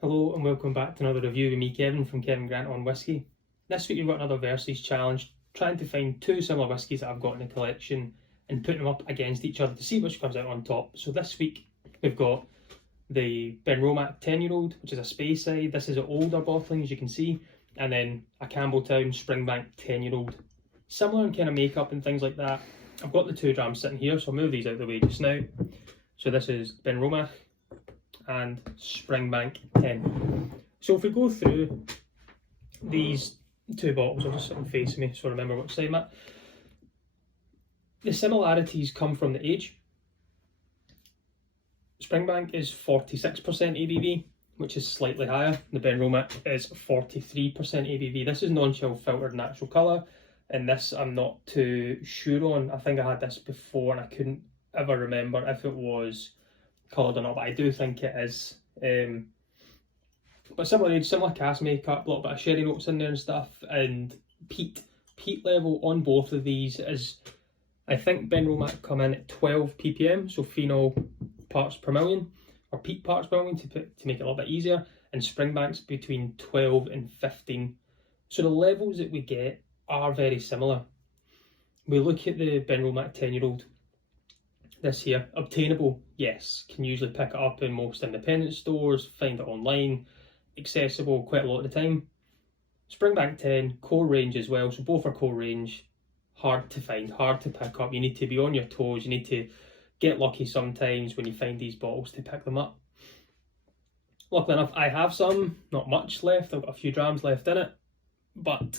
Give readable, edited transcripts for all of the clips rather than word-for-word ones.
Hello and welcome back to another review with me, Kevin, from Kevin Grant on Whiskey. This week we've got another Versus challenge, trying to find two similar whiskies that I've got in the collection and putting them up against each other to see which comes out on top. So this week we've got the Benromach 10-year-old, which is a Speyside. This is an older bottling, as you can see, and then a Campbeltown Springbank 10-year-old. Similar in kind of makeup and things like that. I've got the 2 drams sitting here, so I'll move these out of the way just now. So this is Benromach and Springbank 10. So if we go through these 2 bottles, I'll just sit and face me so I remember what side I'm at. The similarities come from the age. Springbank is 46% ABV, which is slightly higher. The Benromach is 43% ABV. This is non-chill filtered natural colour, and this I'm not too sure on. I think I had this before and I couldn't ever remember if it was coloured or not, but I do think it is. But similar age, similar cask makeup, a little bit of sherry notes in there and stuff, and peat level on both of these is, I think Benromach come in at 12 ppm, so phenol parts per million, or peat parts per million to make it a little bit easier, and Springbank's between 12 and 15. So the levels that we get are very similar. We look at the Benromach 10-year-old. This here, obtainable, yes, can usually pick it up in most independent stores, find it online, accessible quite a lot of the time. Springbank 10, core range as well, so both are core range, hard to find, hard to pick up. You need to be on your toes, you need to get lucky sometimes when you find these bottles to pick them up. Luckily enough, I have some, not much left, I've got a few drams left in it, but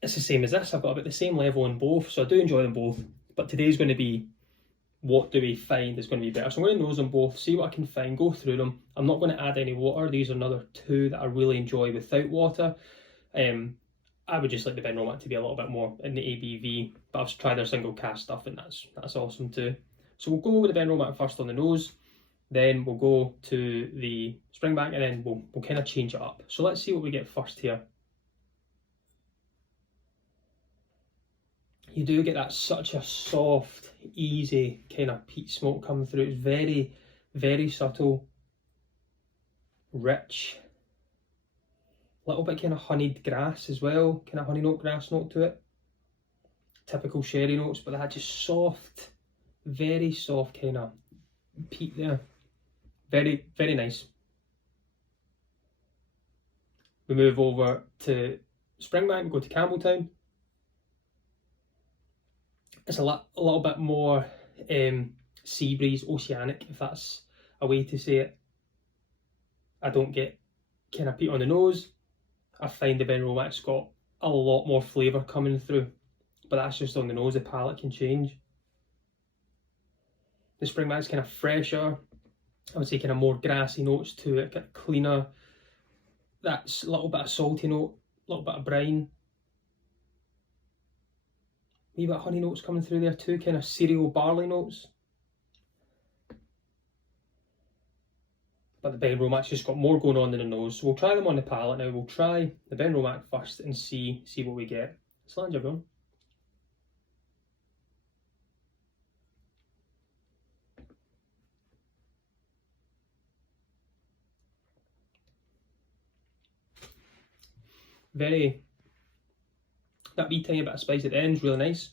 it's the same as this. I've got about the same level in both, so I do enjoy them both. But today's going to be, what do we find is going to be better? So I'm going to nose them both, see what I can find, go through them. I'm not going to add any water. These are another 2 that I really enjoy without water. I would just like the Benromach to be a little bit more in the ABV, but I've tried their single cask stuff and that's awesome too. So we'll go with the Benromach first on the nose, then we'll go to the Springbank, and then we'll kind of change it up. So let's see what we get first here. You do get that such a soft, easy kind of peat smoke coming through. It's very, very subtle, rich, a little bit kind of honeyed grass as well, kind of honey note, grass note to it. Typical sherry notes, but that just soft, very soft kind of peat there. Very, very nice. We move over to Springbank, go to Campbeltown. It's a little bit more sea breeze, oceanic, if that's a way to say it. I don't get kind of peat on the nose. I find the Benromach's got a lot more flavour coming through, but that's just on the nose. The palate can change. The Springbank's kind of fresher. I would say kind of more grassy notes to it, kind of cleaner. That's a little bit of salty note, a little bit of brine. Wee bit of honey notes coming through there too, kind of cereal barley notes. But the Benromach's just got more going on in the nose, so we'll try them on the palate now. We'll try the Benromach first and see what we get. Slange everyone. That wee tiny bit of spice at the end is really nice.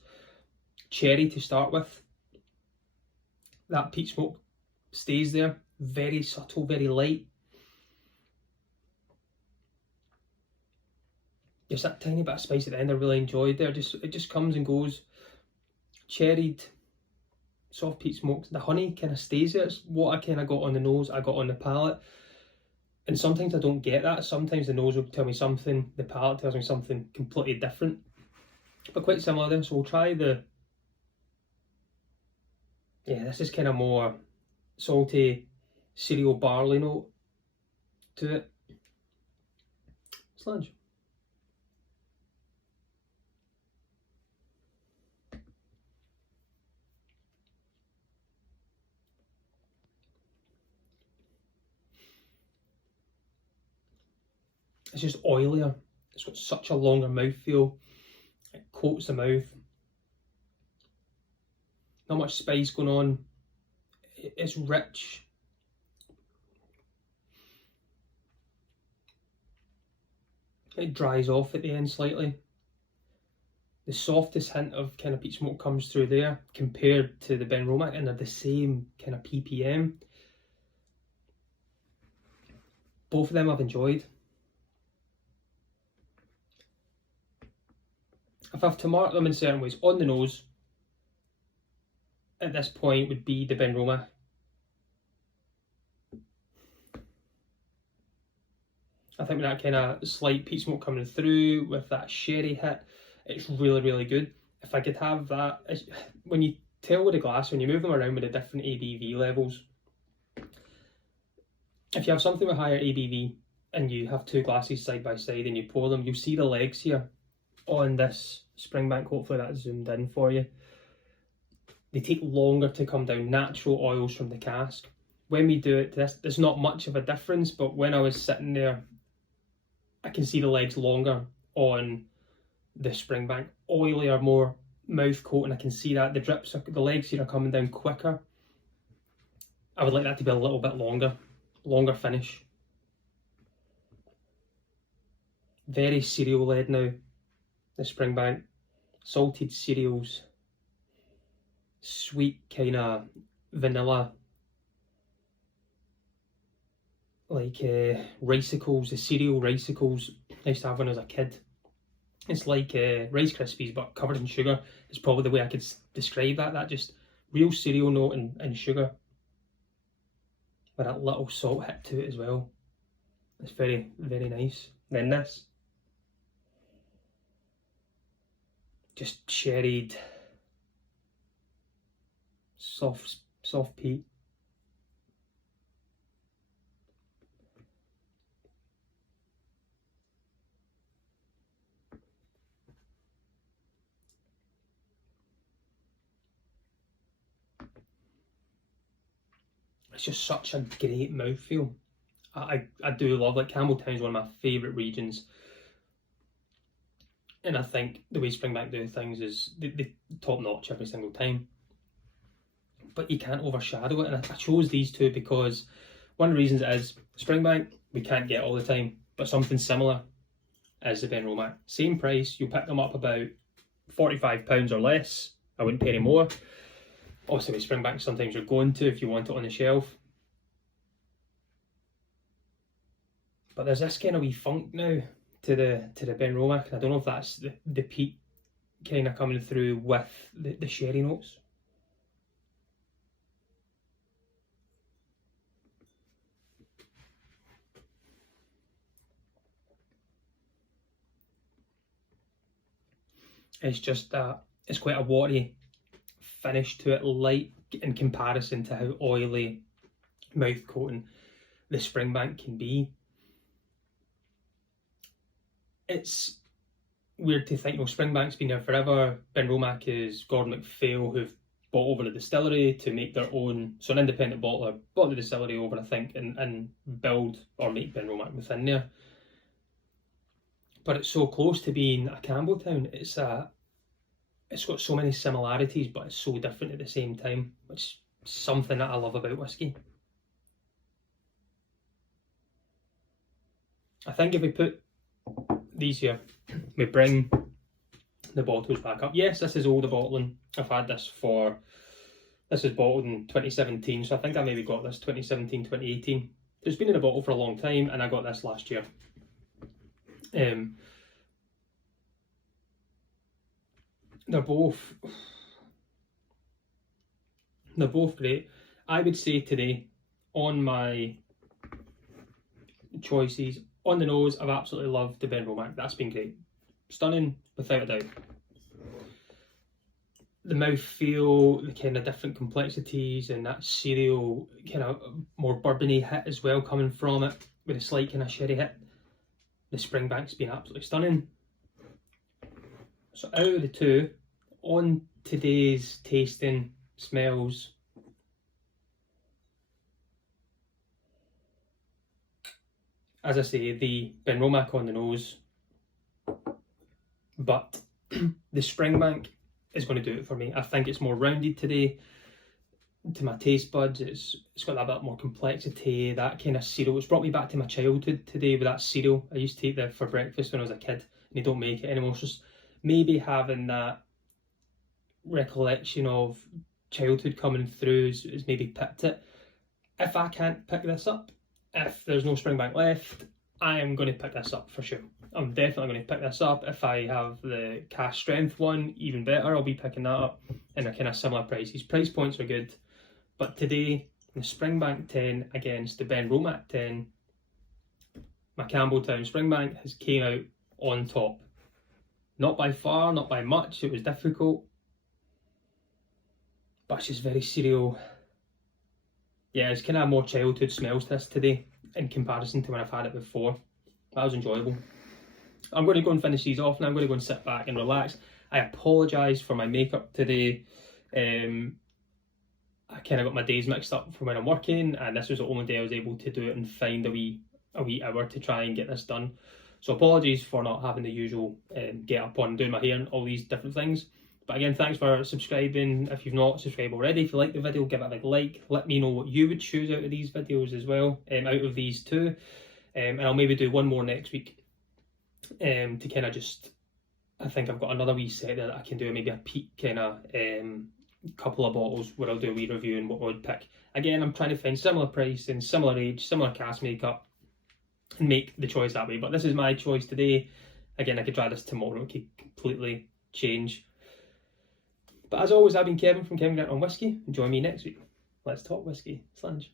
Cherry to start with. That peat smoke stays there. Very subtle, very light. Just that tiny bit of spice at the end I really enjoyed there. It just comes and goes. Cherried, soft peat smokes. The honey kind of stays there. It's what I kind of got on the nose, I got on the palate. And sometimes I don't get that. Sometimes the nose will tell me something, the palate tells me something completely different. But quite similar then. So we'll try the... Yeah, this is kind of more salty cereal barley note to it. Slange. It's just oilier. It's got such a longer mouthfeel. It coats the mouth. Not much spice going on. It's rich. it dries off at the end slightly. The softest hint of kind of peat smoke comes through there compared to the Benromach, and they're the same kind of ppm. Both of them I've enjoyed. If I've to mark them in certain ways, on the nose, at this point would be the Benromach. I think with that kind of slight peat smoke coming through with that sherry hit, it's really, really good. If I could have that, when you tell with the glass, when you move them around with the different ABV levels, if you have something with higher ABV and you have two glasses side by side and you pour them, you'll see the legs here on this Springbank. Hopefully that's zoomed in for you. They take longer to come down, natural oils from the cask. When we do it, there's not much of a difference, but when I was sitting there, I can see the legs longer on the Springbank. Oilier, more mouth coat, and I can see that the legs here are coming down quicker. I would like that to be a little bit longer finish. Very cereal led now, the Springbank. Salted cereals, sweet kind of vanilla, like ricicles, the cereal ricicles. I used to have when I was a kid. It's like Rice Krispies but covered in sugar. It's probably the way I could describe that just real cereal note and sugar with that little salt hit to it as well. It's very, very nice. Then this, just sherried, soft peat. It's just such a great mouthfeel. I do love, like, Campbeltown is one of my favourite regions. And I think the way Springbank do things is they top notch every single time. But you can't overshadow it. And I chose these two because one of the reasons is Springbank we can't get all the time, but something similar is the Benromach. Same price, you'll pick them up about £45 or less. I wouldn't pay any more. Obviously with Springbank sometimes you're going to if you want it on the shelf. But there's this kind of wee funk now to the Benromach, and I don't know if that's the peat kind of coming through with the sherry notes. It's just that it's quite a watery finish to it, light in comparison to how oily mouth coating the Springbank can be. It's weird to think, Springbank's been there forever. Benromach is Gordon MacPhail, who've bought over the distillery to make their own, so an independent bottler bought the distillery over, I think, and build or make Benromach within there. But it's so close to being a Campbeltown. It's got so many similarities, but it's so different at the same time, which is something that I love about whiskey. I think if we put these here, we bring the bottles back up. Yes, this is older bottling. I've had this this is bottled in 2017, so I think I maybe got this 2017, 2018. It's been in a bottle for a long time, and I got this last year. They're both great. I would say today, on my choices, on the nose, I've absolutely loved the Benromach. That's been great. Stunning, without a doubt. The mouthfeel, the kind of different complexities, and that cereal kind of more bourbony hit as well coming from it, with a slight kind of sherry hit. The Springbank's been absolutely stunning. So out of the two, on today's tasting smells, as I say, the Benromach on the nose, but the Springbank is going to do it for me. I think it's more rounded today. to my taste buds. It's got that bit more complexity, that kind of cereal. It's brought me back to my childhood today with that cereal I used to eat there for breakfast when I was a kid, and they don't make it anymore. It's just maybe having that recollection of childhood coming through is maybe picked it. If I can't pick this up, if there's no Springbank left, I am going to pick this up for sure. I'm definitely going to pick this up. If I have the cask strength one, even better, I'll be picking that up in a kind of similar price. These price points are good, but today, the Springbank 10 against the Benromach 10, my Campbeltown Springbank has came out on top. Not by far, not by much, it was difficult, but it's just very cereal. Yeah, it's kind of more childhood smells to this today in comparison to when I've had it before. That was enjoyable. I'm going to go and finish these off now. I'm going to go and sit back and relax. I apologise for my makeup today. I kind of got my days mixed up from when I'm working, and this was the only day I was able to do it and find a wee hour to try and get this done. So apologies for not having the usual get up on doing my hair and all these different things. But again, thanks for subscribing. If you've not subscribed already, if you like the video, give it a big like. Let me know what you would choose out of these videos as well, out of these two. And I'll maybe do one more next week to kind of just, I think I've got another wee set there that I can do, maybe a peak kind of couple of bottles where I'll do a wee review and what I would pick. Again, I'm trying to find similar price and similar age, similar cask makeup, and make the choice that way. But this is my choice today. Again, I could try this tomorrow, it could completely change. But as always, I've been Kevin from Campbeltown on Whiskey, and join me next week. Let's talk whiskey. Slange.